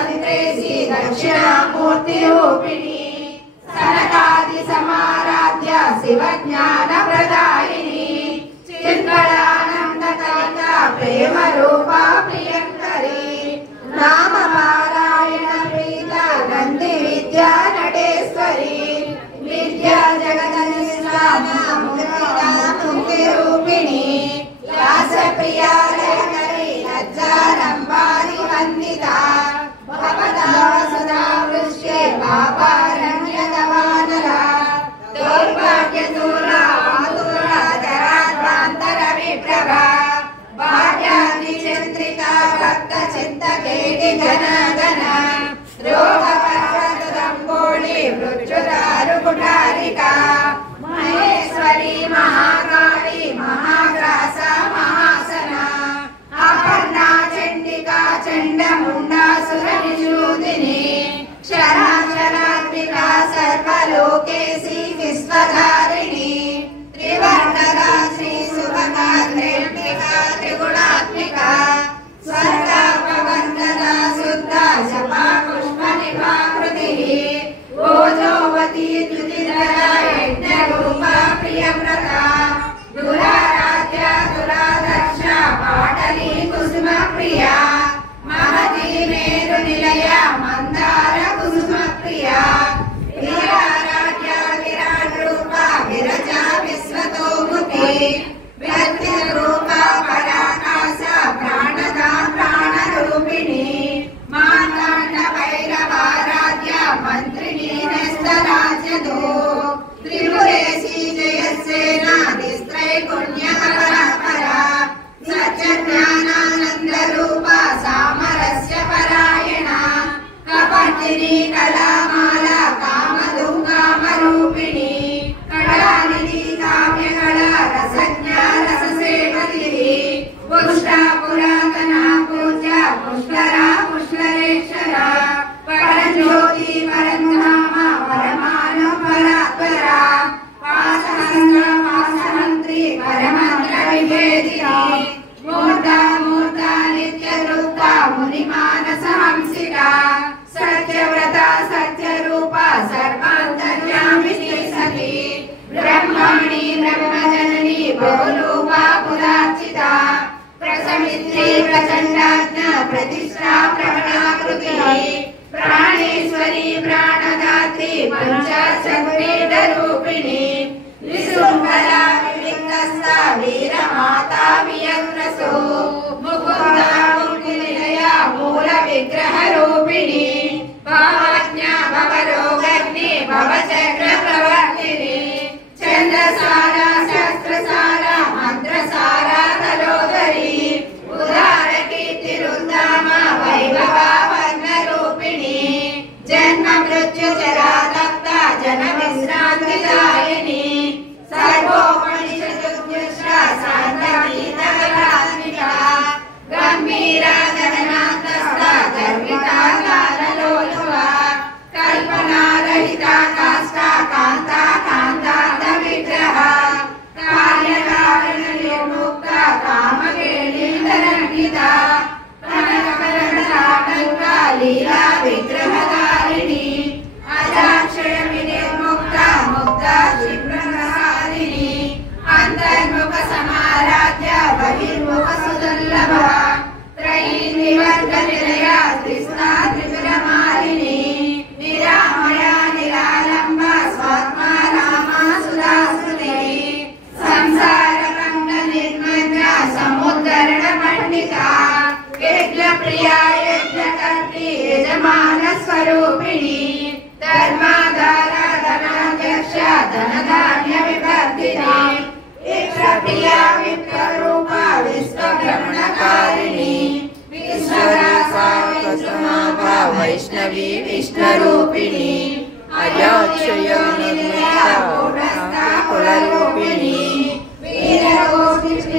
संत्रेसी दक्षिणामूर्ति रूपिणी सनकादि समाराध्य शिवज्ञान प्रदायिनी चिन्मयानंद कलिका प्रेम रूपा प्रियंकरी नाम पारायण प्रीता नंदी विद्या नटेश्वरी विद्या जगदनिष्ठाना मुक्ति रूपिणी व्यास प्रिया लयकरी लज्जारंबारि वंदिता भवदा सदा वृष्टे पापारण्यकवानला दौर्भाग्य दूरा मातुरा जराद्वांतर विप्रभा भाग्यादि चंद्रिका भक्त चित्तकेटि जनगण रोग पर्वत दंबोळि मृत्युदारु कुठारिका महेश्वरी महाकाली महाग्रासा महासना अपर्णा चंडिका चंडमुंडासुर निषूदिनी क्षराक्षरात्मिका सर्वलोकेशी विश्वधारिणी त्रिवर्णगा श्री सुभगा त्रिम्बिका त्रिगुणात्मिका स्वर्गापवन्दना शुद्धा जपा पुष्पनिभाकृतिः ओजोवती द्युतिधरा यज्ञरूपा प्रियव्रता दुराराध्या दुरादर्शा पाटली कुसुमप्रिया महती मेरुनिलया मन्दार कुसुमप्रिया वीराराध्या विराट्रूपा विरजा विश्वतोमुखी व्यक्तिरूपा पराकाशा प्राणदा प्राणरूपिणी मार्ताण्ड भैरवाराध्या मन्त्रिणी नस्तराज्यदो त्रिपुरेशी जयसेना दिस्त्रैगुण्यकपरापरा सत्यज्ञानानन्दरूपा सामरस्य परायणा कपटिनी कलामाला कामधुकामरूपिणी कलानिधि काव्यकला रसज्ञा रससेवतिः पुष्टा पुरातना पूज्या पुष्करा पुष्करेश्वरा परज्योति परन्धामा परमाणु परात्परा पाशहस्त्र पाशमन्त्री परमन्त्र विभेदिनी मूर्धा मूर्धा नित्यरूपा मुनिमानस हंसिका सत्यव्रता सत्यरूपा सर्वान्तर्यामिनी सती ब्रह्मणि ब्रह्मजननी बहुरूपा पुरार्चिता प्रसमित्री प्रचण्डाज्ञा प्रतिष्ठा प्रवणाकृतिः प्राणेश्वरी प्राणदात्री पञ्चाशद्वेदरूपिणी निशृङ्खला विविक्तस्था वीरमाता वियत्रसो मुकुन्दा मुक्तिनिलया मूलविग्रहरूपिणी भावज्ञा भवरोगग्नि भवचक्रप्रवर्तिनी छन्दसारा शस्त्रसारा मन्त्रसारा तलोदरी उदारकीर्तिरुद्दामा वैभवा वर्णरूपिणी जन्म मृत्यु जरादत्ता जनविश्रान्तिदायिनी सर्वोपनिषदुद्युष्टा शान्तगीतकलात्मिका गम्भीरा गगनान्तस्था गर्विता गानलोलुवा कल्पनारहिता काष्ठा कान्ता कान्तान्तविग्रहा कार्यकारणनिर्मुक्ता कामकेलीतरङ्गिता कनककरणलाटङ्का लीला विग्रहधारिणी अजाक्षय विनिर्मुक्ता मुक्ता क्षिप्रहारिणी अन्तर्मुख समाराध्या बहिर्मुख सुदुर्लभा त्रयीनिवर्गनिलया त्रिस्ता त्रिपुरमालिनी निरामया निरालम्बा स्वात्मा रामा सुधासुरी संसारभङ्ग निर्मग्ना समुद्धरण पंडिता यज्ञप्रिया यज्ञकर्त्री यजमान स्वरूपिणी धर्माधारा धनाध्यक्ष धनधान्य विवर्धिनी विप्रप्रिया विप्ररूपा विश्वभ्रमणकारिणी विश्वदासा विष्णुनाथा वैष्णवी विष्णुरूपिणी अजाक्षय निर्मिता कुलरूपिणी वीरगोष्ठी